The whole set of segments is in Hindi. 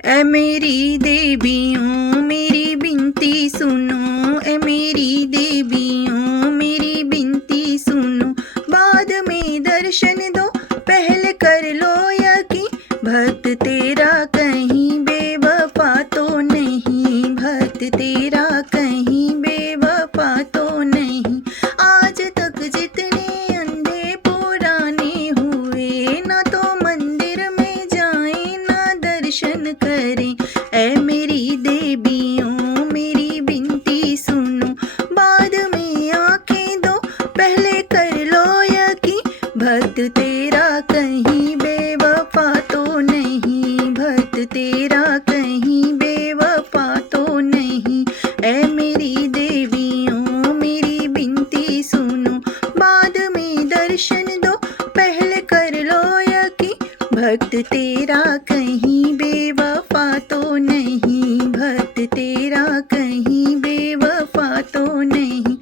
ऐ मेरी देवियों मेरी बिनती सुनो, ऐ मेरी देवियों मेरी बिनती सुनो। बाद में दर्शन दो पहले कर लो यकीन, भक्त तेरा कहीं बेवफा तो नहीं, भक्त तेरा कहीं बेवफा तो नहीं। आज तक जितने अंधे पुराने हुए, ना तो मंदिर में जाएं ना दर्शन करें। ऐ मेरी देवियों मेरी बिनती सुनो, बाद में आंखें दो पहले कर लो यकीन, भक्त तेरा कहीं बेवफा तो नहीं, भक्त तेरा कहीं बेवफा तो नहीं। ऐ मेरी देवियों मेरी बिनती सुनो, बाद में दर्शन दो पहले कर लो यकीन, भक्त तेरा कहीं बेवफा तो नहीं, भक्त तेरा कहीं बेवफा तो नहीं।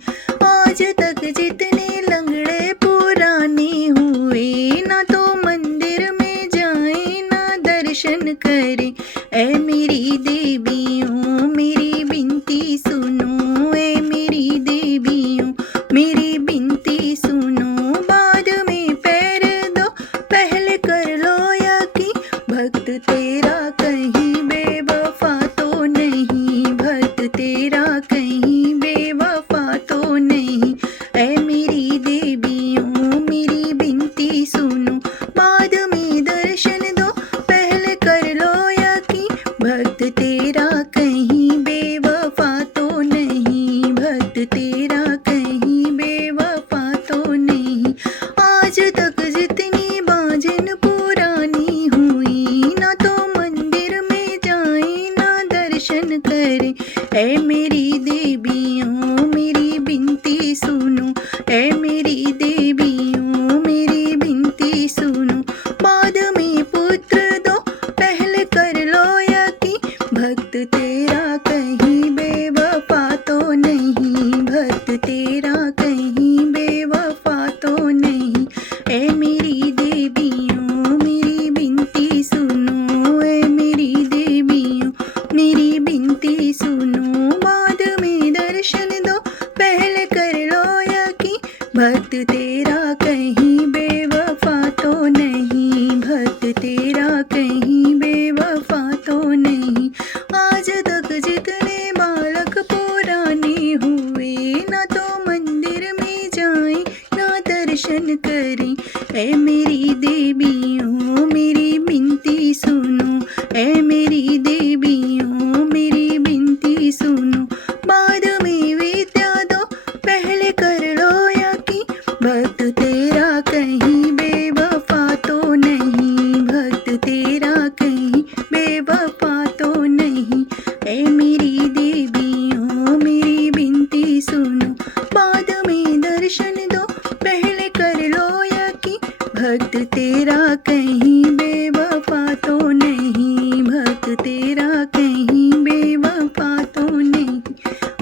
आज तक जितने लंगड़े पुराने हुए, ना तो मंदिर में जाएं ना दर्शन करें। ऐ मेरी देवियों मेरी बिनती सुनो, ऐ मेरी देवियों मेरी बिनती सुनो। बाद में पैर दो पहले कर लो यकीन, भक्त तेरा कहीं बेवफा तो नहीं, भक्त तेरा कहीं बेवफा तो नहीं। ऐ मेरी देवियों मेरी बिनती सुनो, बाद में दर्शन दो पहले कर लो यकीन, भक्त तेरा कहीं बेवफा तो नहीं, भक्त तेरा कहीं बेवफा तो नहीं। आज तक जितनी बाजन पुरानी हुई, ना तो मंदिर में जाएं ना दर्शन करें। ऐ मेरी देवियों मेरी बिनती सुनो, ऐ मेरी देवियों मेरी बिनती सुनो। बाद में पुत्र दो पहले कर लो यकीन, भक्त तेरा कहीं बेवफा तो नहीं, भक्त तेरा कहीं बेवफा तो नहीं। ऐ मेरी देवियों मेरी बिनती सुनो, ऐ मेरी देवियों मेरी बिनती सुनो। बाद में दर्शन दो पहले कर लो यकीन, भक्त तेरा कहीं बेवफा तो नहीं, भक्त तेरा कहीं बेवफा तो नहीं। आज तक जितने बालक पुराने हुए, ना तो मंदिर में जाएं ना दर्शन करें। ऐ मेरी देवियों मेरी बिनती सुनो, ऐ मेरी देवियों मेरी बिनती सुनो। बाद में विद्या दो पहले कर लो यकीन, भक्त तेरा कहीं बेवफा तो नहीं, भक्त तेरा कहीं बेवफा तो नहीं। ऐ मेरी देवियों मेरी बिनती सुनो, बाद में दर्शन दो पहले कर लो यकीन, भक्त तेरा कहीं बेवफा तो नहीं, भक्त तेरा कहीं बेवफा तो नहीं।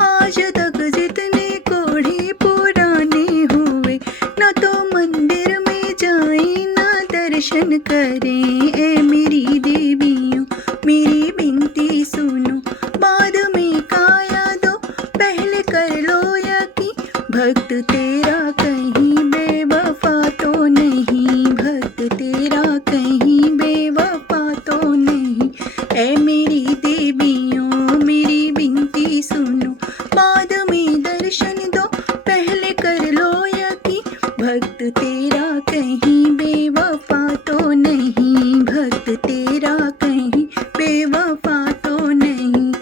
आज तक जितने कोढ़े पुराने हुए, ना तो मंदिर में जाएं ना दर्शन करें। ऐ मेरी देवियों मेरी बिनती सुनो, बाद में काया दो पहले कर लो यकीन, भक्त तेरा कहीं बेवफा तो नहीं, भक्त तेरा कहीं बेवफा तो नहीं। ऐ मेरी देवियों मेरी बिनती सुनो, बाद में दर्शन दो पहले कर लो यकीन, भक्त तेरा कहीं बेवफा तो नहीं, भक्त तेरा कहीं बेवफा तो नहीं।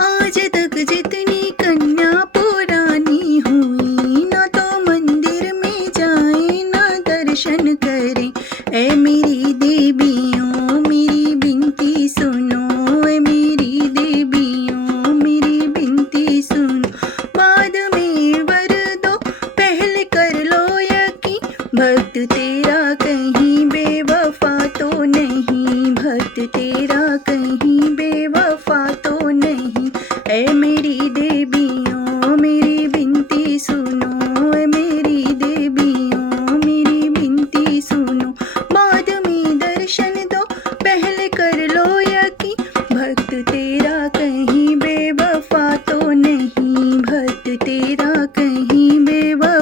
आज तक जितनी कन्या पुरानी हुई, ना तो मंदिर में जाएं ना दर्शन करें। ऐ मेरी देवियों मेरी बिनती सुनो, ऐ मेरी देवियों मेरी बिनती सुनो। बाद में वर दो पहले कर लो यकीन, भक्त तेरा कहीं बेवफा तो नहीं, भक्त तेरा कहीं बेवफा तो नहीं। ऐ मेरी देवियों मेरी बिनती सुनो, ऐ मेरी देवियों मेरी बिनती सुनो। बाद में दर्शन दो कहीं बेवफा